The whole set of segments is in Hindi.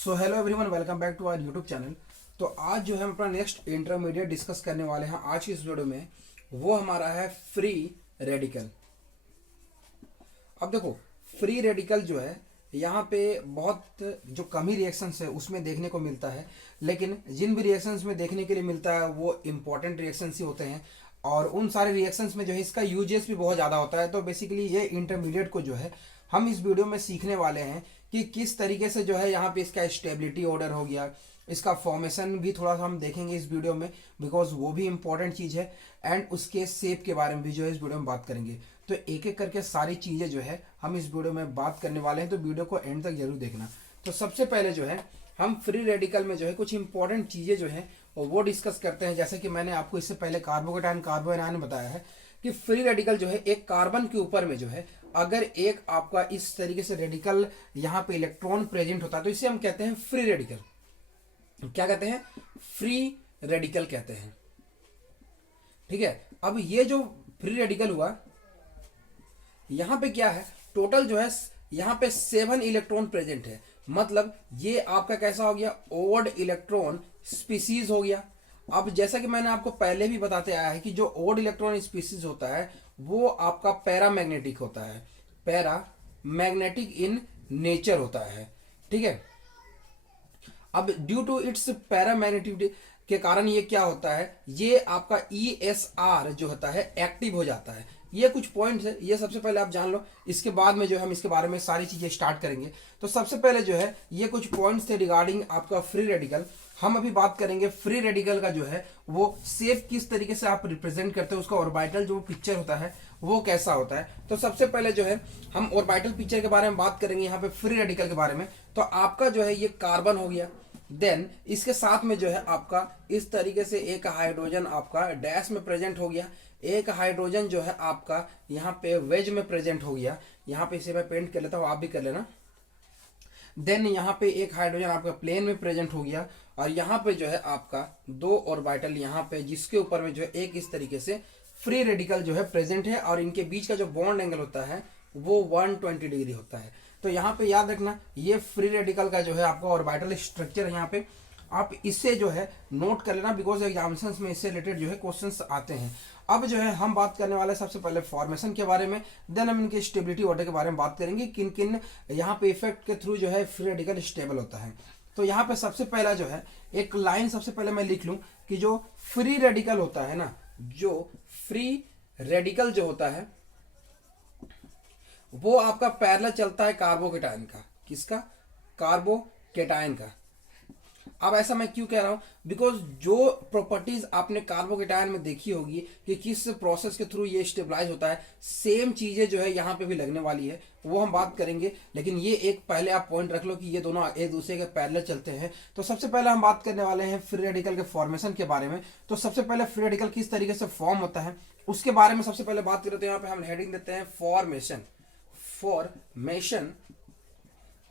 So hello everyone, welcome back to our YouTube channel. तो आज जो है हम अपना नेक्स्ट इंटरमीडिएट डिस्कस करने वाले हैं आज की इस वीडियो में। वो हमारा है फ्री रेडिकल। अब देखो, फ्री रेडिकल जो है यहाँ पे बहुत जो कम ही रिएक्शंस है उसमें देखने को मिलता है, लेकिन जिन भी रिएक्शंस में देखने के लिए मिलता है वो इम्पोर्टेंट रिएक्शंस ही होते हैं और उन सारे रिएक्शंस में जो है इसका यूजेस भी बहुत ज़्यादा होता है। तो बेसिकली ये इंटरमीडिएट को जो है हम इस वीडियो में सीखने वाले हैं कि किस तरीके से जो है यहाँ पे इसका स्टेबिलिटी ऑर्डर हो गया, इसका फॉर्मेशन भी थोड़ा सा हम देखेंगे इस वीडियो में, बिकॉज वो भी इंपॉर्टेंट चीज़ है। एंड उसके शेप के बारे में भी जो है इस वीडियो में बात करेंगे। तो एक एक करके सारी चीज़ें जो है हम इस वीडियो में बात करने वाले हैं, तो वीडियो को एंड तक जरूर देखना। तो सबसे पहले जो है हम फ्री रेडिकल में जो है कुछ इंपॉर्टेंट चीज़ें जो है वो डिस्कस करते हैं। जैसे कि मैंने आपको इससे पहले कार्बोकेटायन कार्बोएनायन बताया है कि फ्री रेडिकल जो है एक कार्बन के ऊपर में जो है अगर एक आपका इस तरीके से रेडिकल यहाँ पे इलेक्ट्रॉन प्रेजेंट होता है तो इसे हम कहते हैं फ्री रेडिकल। क्या कहते हैं? फ्री रेडिकल कहते हैं। ठीक है, अब ये जो फ्री रेडिकल हुआ यहाँ पे क्या है, टोटल जो है यहाँ पे 7 इलेक्ट्रॉन प्रेजेंट है। मतलब ये आपका कैसा हो गया, ओड इलेक्ट्रॉन स्पीसीज हो गया। अब जैसा कि मैंने आपको पहले भी बताते आया है कि जो ओड इलेक्ट्रॉन स्पीसीज होता है वो आपका पैरामैग्नेटिक होता है, पैरामैग्नेटिक इन नेचर होता है। ठीक है, अब ड्यू टू इट्स पैरामैग्नेटिक के कारण ये क्या होता है, ये आपका ESR जो होता है एक्टिव हो जाता है। ये कुछ पॉइंट्स है, ये सबसे पहले आप जान लो, इसके बाद में जो है हम इसके बारे में सारी चीजें स्टार्ट करेंगे। तो सबसे पहले जो है ये कुछ पॉइंट्स थे रिगार्डिंग आपका फ्री रेडिकल। हम अभी बात करेंगे फ्री रेडिकल का जो है वो शेप किस तरीके से आप रिप्रेजेंट करते हो, उसका ऑर्बिटल जो पिक्चर होता है वो कैसा होता है। तो सबसे पहले जो है हम ऑर्बिटल पिक्चर के बारे में बात करेंगे यहाँ पे फ्री रेडिकल के बारे में। तो आपका जो है ये कार्बन हो गया, देन इसके साथ में जो है आपका इस तरीके से एक हाइड्रोजन आपका डैश में प्रेजेंट हो गया, एक हाइड्रोजन जो है आपका यहाँ पे वेज में प्रेजेंट हो गया। यहाँ पे इसे मैं पेंट कर लेता हूँ, आप भी कर लेना। देन यहाँ पे एक हाइड्रोजन आपका प्लेन में प्रेजेंट हो गया और यहाँ पे जो है आपका 2 ऑर्बिटल यहाँ पे जिसके ऊपर में जो है एक इस तरीके से फ्री रेडिकल जो है प्रेजेंट है और इनके बीच का जो बॉन्ड एंगल होता है वो 120 डिग्री होता है। तो यहाँ पे याद रखना ये फ्री रेडिकल का जो है आपका ऑर्बिटल स्ट्रक्चर है। यहाँ पे आप इसे जो है नोट कर लेना, बिकॉज एग्जामिनेशंस में इससे रिलेटेड जो है क्वेश्चंस आते हैं। अब जो है हम बात करने वाले सबसे पहले फॉर्मेशन के बारे में, देन हम इनके स्टेबिलिटी ऑर्डर के बारे में बात करेंगे, किन किन यहाँ पे इफेक्ट के थ्रू जो है फ्री रेडिकल स्टेबल होता है। तो यहाँ पे सबसे पहला जो है एक लाइन सबसे पहले मैं लिख लूँ कि जो फ्री रेडिकल होता है ना, जो फ्री रेडिकल जो होता है वो आपका पैरेलल चलता है कार्बोकेटायन का। किसका? कार्बोकेटायन का। अब ऐसा मैं क्यों कह रहा हूं, बिकॉज जो प्रॉपर्टीज आपने कार्बोकेटायन में देखी होगी कि किस प्रोसेस के थ्रू ये स्टेबलाइज होता है, सेम चीजें जो है यहाँ पे भी लगने वाली है, वो हम बात करेंगे। लेकिन ये एक पहले आप पॉइंट रख लो कि ये दोनों एक दूसरे के पैरेलल चलते हैं। तो सबसे पहले हम बात करने वाले हैं फ्री रेडिकल के फॉर्मेशन के बारे में। तो सबसे पहले फ्री रेडिकल किस तरीके से फॉर्म होता है उसके बारे में सबसे पहले बात करते हैं। यहाँ पे हम हेडिंग देते हैं formation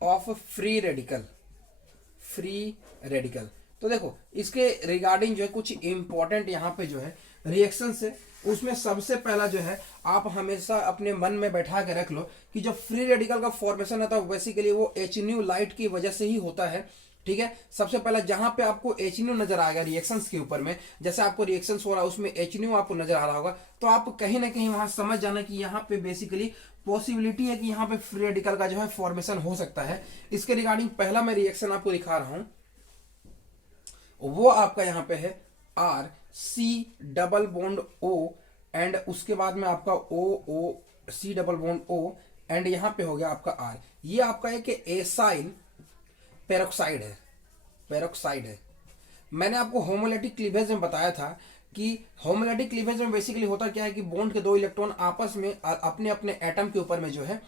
of free radical. Free radical, तो देखो इसके रिगार्डिंग जो है कुछ इंपॉर्टेंट यहाँ पे जो है रिएक्शंस है, उसमें सबसे पहला जो है आप हमेशा अपने मन में बैठा के रख लो कि जो फ्री रेडिकल का फॉर्मेशन होता है बेसिकली वो HNU लाइट की वजह से ही होता है। ठीक है, सबसे पहला जहां पे आपको HNU नजर आएगा रिएक्शंस के ऊपर में, जैसे आपको रिएक्शंस हो रहा है उसमें HNU आपको नजर आ रहा होगा, तो आप कहीं ना कहीं वहां समझ जाना कि यहाँ पे बेसिकली पॉसिबिलिटी है कि यहाँ पे फ्री रेडिकल का जो है फॉर्मेशन हो सकता है। इसके रिगार्डिंग पहला मैं रिएक्शन आपको दिखा रहा हूं, वो आपका यहाँ पे है RC double bond O and उसके बाद में आपका OC double bond O and यहाँ पे हो गया आपका R। ये आपका एक एसाइल पेरोक्साइड है, पेरोक्साइड है। मैंने आपको होमोलैटिक क्लीवेज में बताया था कि होमोलैटिक क्लीवेज में बेसिकली होता क्या है कि बॉन्ड के 2 इलेक्ट्रॉन आपस में अपने अपने एटम के ऊपर में जो है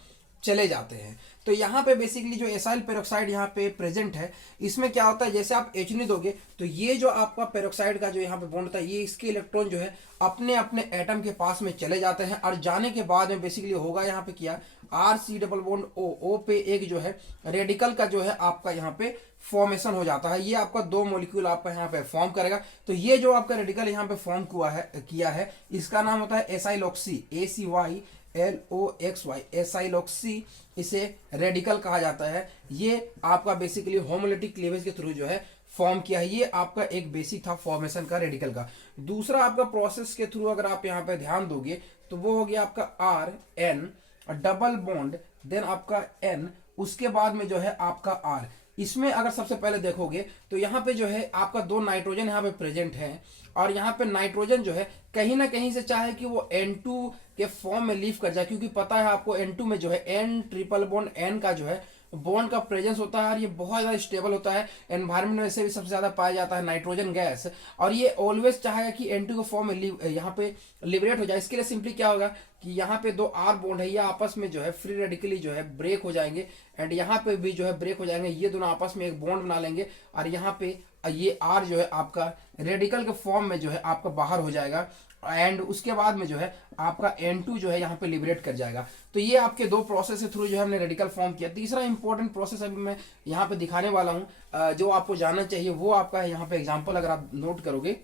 चले जाते हैं। तो यहाँ पे बेसिकली जो एसाइल पेरोक्साइड यहाँ पे प्रेजेंट है, इसमें क्या होता है जैसे आप HNO दोगे तो ये जो आपका पेरोक्साइड का जो यहाँ पे बॉन्ड होता है ये इसके इलेक्ट्रॉन जो है अपने अपने एटम के पास में चले जाते हैं और जाने के बाद में बेसिकली होगा यहाँ पे क्या RC डबल बॉन्ड O पे एक जो है रेडिकल का जो है आपका यहाँ पे फॉर्मेशन हो जाता है। ये आपका 2 मॉलिक्यूल आपका यहाँ पे फॉर्म करेगा। तो ये जो आपका रेडिकल यहाँ पे फॉर्म किया है इसका नाम होता है एसाइल ऑक्सी, ACY SiLOxy, एसाइलोक्सी इसे रेडिकल कहा जाता है। ये आपका बेसिकली होमोलिटिक क्लीवेज के थ्रू जो है फॉर्म किया है। ये आपका एक बेसिक था फॉर्मेशन का रेडिकल का। दूसरा आपका प्रोसेस के थ्रू अगर आप यहाँ पे ध्यान दोगे तो वो हो गया आपका R N double bond, then आपका एन, उसके बाद में जो है आपका आर। इसमें अगर सबसे पहले देखोगे तो यहाँ पे जो है आपका दो नाइट्रोजन यहाँ पे प्रेजेंट है, और यहाँ पे नाइट्रोजन जो है कहीं ना कहीं से चाहे कि वो N2 के फॉर्म में लीव कर जाए, क्योंकि पता है आपको N2 में जो है N ट्रिपल बॉन्ड N का जो है बॉन्ड का प्रेजेंस होता है, और ये बहुत ज़्यादा स्टेबल होता है। एनवायरमेंट में से भी सबसे ज़्यादा पाया जाता है नाइट्रोजन गैस, और ये ऑलवेज चाहेगा कि N2 के फॉर्म में यहाँ पे लिबरेट हो जाए। इसके लिए सिंपली क्या होगा कि यहाँ पे दो आर बॉन्ड है, ये आपस में जो है फ्री रेडिकली जो है ब्रेक हो जाएंगे, एंड यहाँ पे भी जो है ब्रेक हो जाएंगे। ये दोनों आपस में एक बॉन्ड बना लेंगे, और यहाँ पे ये आर जो है आपका रेडिकल के फॉर्म में जो है आपका बाहर हो जाएगा, एंड उसके बाद में जो है आपका N2 जो है यहाँ पे लिबरेट कर जाएगा। तो ये आपके दो प्रोसेस के थ्रू जो है हमने रेडिकल फॉर्म किया। तीसरा इंपॉर्टेंट प्रोसेस अभी मैं यहाँ पे दिखाने वाला हूँ जो आपको जानना चाहिए, वो आपका है यहाँ पे एग्जांपल अगर आप नोट करोगे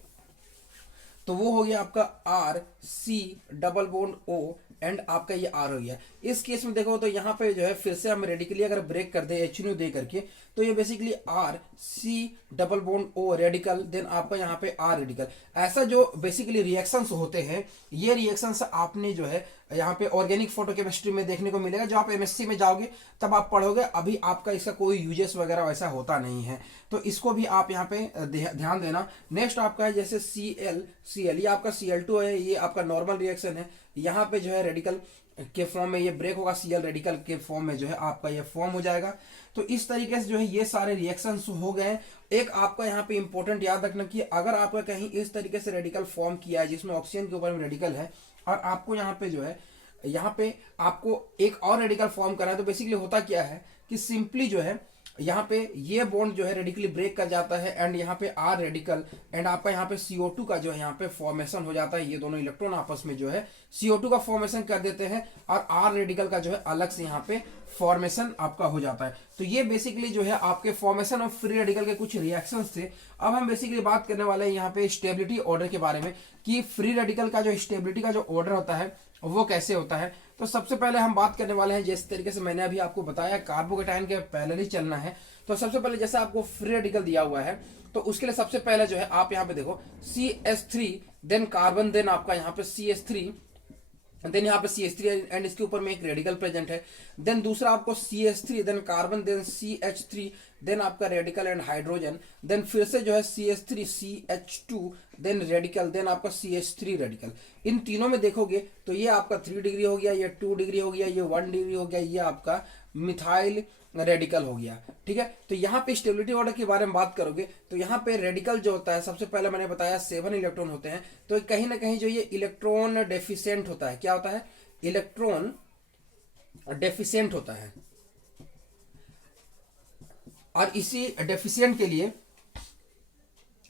तो वो हो गया आपका R C double bond O, and आपका ये आर हो गया। इस केस में देखो तो यहाँ पे जो है फिर से हम रेडिकली अगर ब्रेक कर दे HNO दे करके, तो ये basically R C double bond O radical, then आपका यहाँ पे आर रेडिकल। ऐसा जो बेसिकली रिएक्शंस होते हैं, ये रिएक्शंस आपने जो है यहाँ पे ऑर्गेनिक फोटोकेमिस्ट्री में देखने को मिलेगा। जो आप MSc में जाओगे तब आप पढ़ोगे, अभी आपका इसका कोई यूजेस वगैरह वैसा होता नहीं है, तो इसको भी आप यहाँ पे ध्यान देना। नेक्स्ट आपका है जैसे Cl, ये आपका Cl2 है, ये आपका नॉर्मल रिएक्शन है। यहाँ पे जो है रेडिकल के फॉर्म में ये ब्रेक होगा, Cl रेडिकल के फॉर्म में जो है आपका ये फॉर्म हो जाएगा। तो इस तरीके से जो है ये सारे रिएक्शंस हो गए। एक आपका यहाँ पे इंपॉर्टेंट याद रखना कि अगर आपका कहीं इस तरीके से रेडिकल फॉर्म किया है जिसमें ऑक्सीजन के ऊपर में रेडिकल है, और आपको यहाँ पे जो है यहाँ पे आपको एक और रेडिकल फॉर्म करना है, तो बेसिकली होता क्या है कि सिंपली जो है यहाँ पे ये बॉन्ड जो है रेडिकली ब्रेक कर जाता है, एंड यहाँ पे आर रेडिकल, एंड आपका यहाँ पे CO2 का जो है यहाँ पे फॉर्मेशन हो जाता है। ये दोनों इलेक्ट्रॉन आपस में जो है CO2 का फॉर्मेशन कर देते हैं, और आर रेडिकल का जो है अलग से यहाँ पे फॉर्मेशन आपका हो जाता है। तो ये बेसिकली जो है आपके फॉर्मेशन ऑफ फ्री रेडिकल के कुछ रिएक्शंस थे। अब हम बेसिकली बात करने वाले हैं यहाँ पे स्टेबिलिटी ऑर्डर के बारे में, कि फ्री रेडिकल का जो स्टेबिलिटी का जो ऑर्डर होता है वो कैसे होता है। तो सबसे पहले हम बात करने वाले हैं, जिस तरीके से मैंने अभी आपको बताया कार्बोकेटाइन के पहले ही चलना है। तो सबसे पहले जैसे आपको फ्री रेडिकल दिया हुआ है, तो उसके लिए सबसे पहले जो है आप यहाँ पे देखो CH3, देन कार्बन, देन आपका यहाँ पे CH3, देन यहाँ पे CH3 एंड इसके ऊपर में एक रेडिकल प्रेजेंट है। देन दूसरा आपको CH3, then carbon, then CH3, then आपका रेडिकल एंड हाइड्रोजन, देन फिर से जो है CH3 CH2, then radical, then आपका CH3 रेडिकल। इन तीनों में देखोगे तो ये आपका 3 डिग्री हो गया, ये 2 डिग्री हो गया, ये 1 डिग्री हो गया, ये आपका मिथाइल रेडिकल हो गया। ठीक है, तो यहाँ पे स्टेबिलिटी ऑर्डर के बारे में बात करोगे तो यहाँ पे रेडिकल जो होता है, सबसे पहले मैंने बताया 7 इलेक्ट्रॉन होते हैं, तो कहीं ना कहीं जो ये इलेक्ट्रॉन डेफिशिएंट होता है। क्या होता है? इलेक्ट्रॉन डेफिशिएंट होता है, और इसी डेफिशिएंट के लिए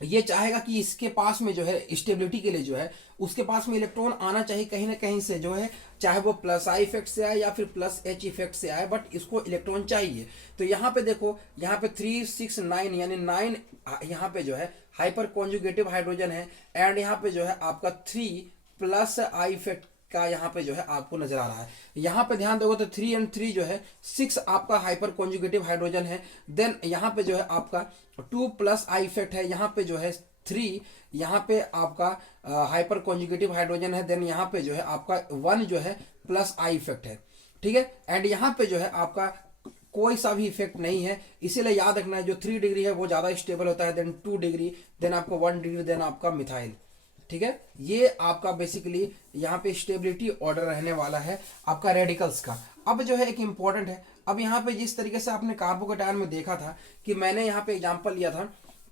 ये चाहेगा कि इसके पास में जो है स्टेबिलिटी के लिए जो है उसके पास में इलेक्ट्रॉन आना चाहिए कहीं ना कहीं से, जो है चाहे वो प्लस आई इफेक्ट से आए या फिर प्लस H इफेक्ट से आए, बट इसको इलेक्ट्रॉन चाहिए। तो यहाँ पे देखो, यहाँ पे 3 6 9 यानी 9 यहाँ पे जो है हाइपर कॉन्जुगेटिव हाइड्रोजन है, एंड यहाँ पे जो है आपका 3 प्लस आई इफेक्ट का यहाँ पे जो है आपको नजर आ रहा है। यहाँ पे ध्यान दोगे तो 3 and 3 जो है 6 आपका हाइपर कॉन्जुगेटिव हाइड्रोजन है। देन यहाँ पे जो है आपका 2 प्लस आई इफेक्ट है, यहाँ पे जो है 3 यहाँ पे आपका हाइपर कॉन्जुगेटिव हाइड्रोजन है। देन यहाँ पे जो है आपका 1 जो है प्लस आई इफेक्ट है। ठीक है, एंड यहाँ पे जो है आपका कोई सा भी इफेक्ट नहीं है, इसीलिए याद रखना है जो 3 डिग्री है वो ज्यादा स्टेबल होता है, देन 2 डिग्री, देन आपका 1 डिग्री, देन आपका मिथाइल। ठीक है, ये आपका बेसिकली यहाँ पे स्टेबिलिटी ऑर्डर रहने वाला है आपका रेडिकल्स का। अब जो है एक इंपॉर्टेंट है, अब यहाँ पे जिस तरीके से आपने कार्बोकेटायन में देखा था कि मैंने यहाँ पे एग्जांपल लिया था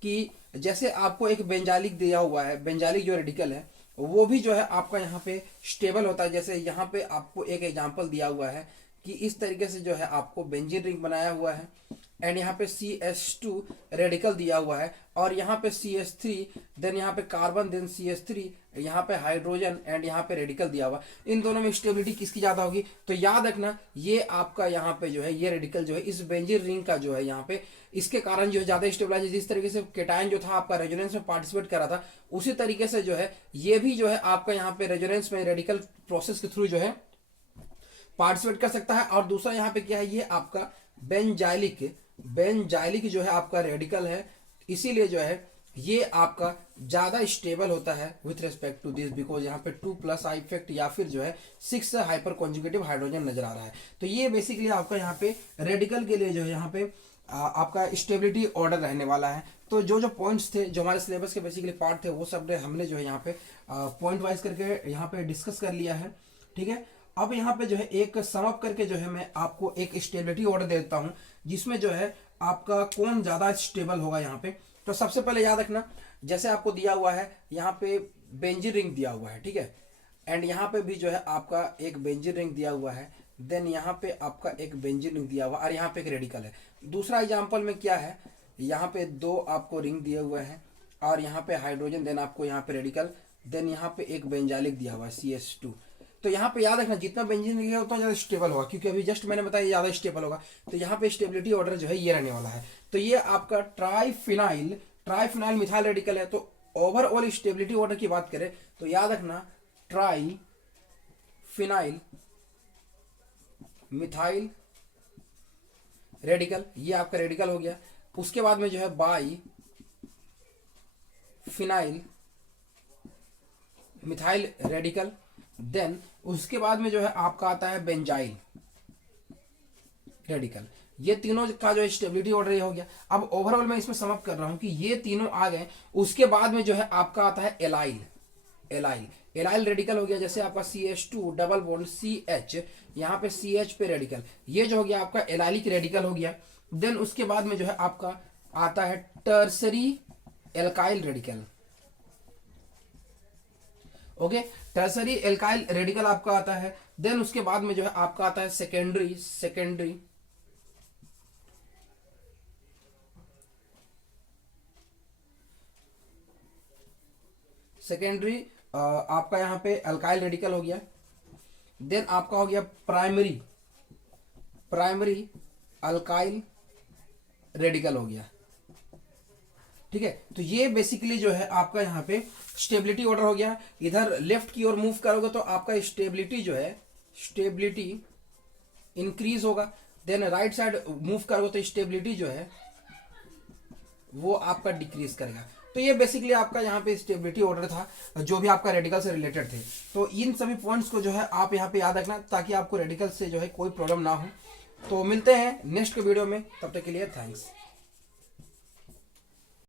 कि जैसे आपको एक बेंजालिक दिया हुआ है, बेंजालिक जो रेडिकल है वो भी जो है आपका यहाँ पे स्टेबल होता है। जैसे यहाँ पे आपको एक एग्जांपल दिया हुआ है कि इस तरीके से जो है आपको बेंजीन रिंग बनाया हुआ है, एंड यहाँ पे CH2 रेडिकल दिया हुआ है, और यहाँ पे CH3, देन यहाँ पे कार्बन, देन CH3, यहाँ पे हाइड्रोजन, एंड यहाँ पे रेडिकल दिया हुआ। इन दोनों में स्टेबिलिटी किसकी ज्यादा होगी? तो याद रखना ये आपका यहाँ पे जो है ये रेडिकल जो है इस बेंजीन रिंग का जो है यहाँ पे इसके कारण जो है ज्यादा स्टेबलाइज है। जिस तरीके से केटायन जो था आपका रेजोनेंस में पार्टिसिपेट करा था, उसी तरीके से जो है ये भी जो है आपका यहाँ पे रेजोनेंस में रेडिकल प्रोसेस के थ्रू जो है पार्टिसिपेट कर सकता है। और दूसरा यहाँ पे क्या है, ये आपका बेंजाइलिक जो है आपका रेडिकल है, इसीलिए जो है ये आपका ज्यादा स्टेबल होता है with respect to this, because यहाँ पे 2+ इफेक्ट या फिर जो है 6 हाइपर कॉन्जुगेटिव हाइड्रोजन नजर आ रहा है। तो ये बेसिकली आपका यहाँ पे रेडिकल के लिए जो है यहाँ पे आपका स्टेबिलिटी ऑर्डर रहने वाला है। तो जो जो पॉइंट्स थे, जो हमारे सिलेबस के बेसिकली पार्ट थे, वो सब हमने जो है यहाँ पे पॉइंट वाइज करके यहाँ पे डिस्कस कर लिया है। ठीक है, अब यहाँ पे जो है एक सम अप करके जो है मैं आपको एक स्टेबिलिटी ऑर्डर देता हूँ, जिसमें जो है आपका कौन ज्यादा स्टेबल होगा यहाँ पे। तो सबसे पहले याद रखना, जैसे आपको दिया हुआ है यहाँ पे बेंजीन रिंग दिया हुआ है, ठीक है, एंड यहाँ पे भी जो है आपका एक बेंजीन रिंग दिया हुआ है, देन यहाँ पे आपका एक बेंजीन रिंग दिया हुआ और यहाँ पे एक रेडिकल है। दूसरा एग्जांपल में क्या है, यहाँ पे 2 आपको रिंग दिए हुए हैं और यहाँ पे हाइड्रोजन, देन आपको यहाँ पे रेडिकल, देन यहाँ पे एक बेंजालिक दिया हुआ है CH2। तो यहाँ पे याद रखना, जितना बेंजीन रिंग है उतना ज्यादा स्टेबल होगा, क्योंकि अभी जस्ट मैंने बताया ज्यादा स्टेबल होगा। तो यहाँ पे स्टेबिलिटी ऑर्डर जो है ये रहने वाला है। तो ये आपका ट्राइफिनाइल मिथाइल रेडिकल है। तो ओवरऑल स्टेबिलिटी ऑर्डर की बात करें तो याद रखना, ट्राइफिनाइल मिथाइल रेडिकल, ये आपका रेडिकल हो गया। उसके बाद में जो है biphenyl methyl radical, then उसके बाद में जो है आपका आता है बेंजाइल रेडिकल। ये तीनों का जो स्टेबिलिटी ऑर्डर ये हो गया। अब ओवरऑल मैं इसमें समअप कर रहा हूं कि ये तीनों आ गए। उसके बाद में जो है आपका आता है एलाइल रेडिकल हो गया। जैसे आपका CH2 डबल बॉन्ड CH, यहाँ पे CH पे रेडिकल, ये जो हो गया आपका एलाइलिक रेडिकल हो गया। देन उसके बाद में जो है आपका आता है tertiary alkyl radical. Okay, tertiary alkyl radical आपका आता है। देन उसके बाद में जो है आपका आता है सेकेंडरी आपका यहाँ पे अल्काइल रेडिकल हो गया। देन आपका हो गया प्राइमरी अल्काइल रेडिकल हो गया। ठीक है, तो ये बेसिकली जो है आपका यहाँ पे स्टेबिलिटी ऑर्डर हो गया। इधर लेफ्ट की ओर मूव करोगे तो आपका स्टेबिलिटी जो है इंक्रीज होगा। देन राइट साइड मूव करोगे तो स्टेबिलिटी जो है वो आपका डिक्रीज करेगा। तो ये बेसिकली आपका यहाँ पे स्टेबिलिटी ऑर्डर था, जो भी आपका रेडिकल से रिलेटेड थे। तो इन सभी पॉइंट्स को जो है आप यहाँ पे याद रखना, ताकि आपको रेडिकल से जो है कोई प्रॉब्लम ना हो। तो मिलते हैं नेक्स्ट वीडियो में, तब तक के लिए थैंक्स।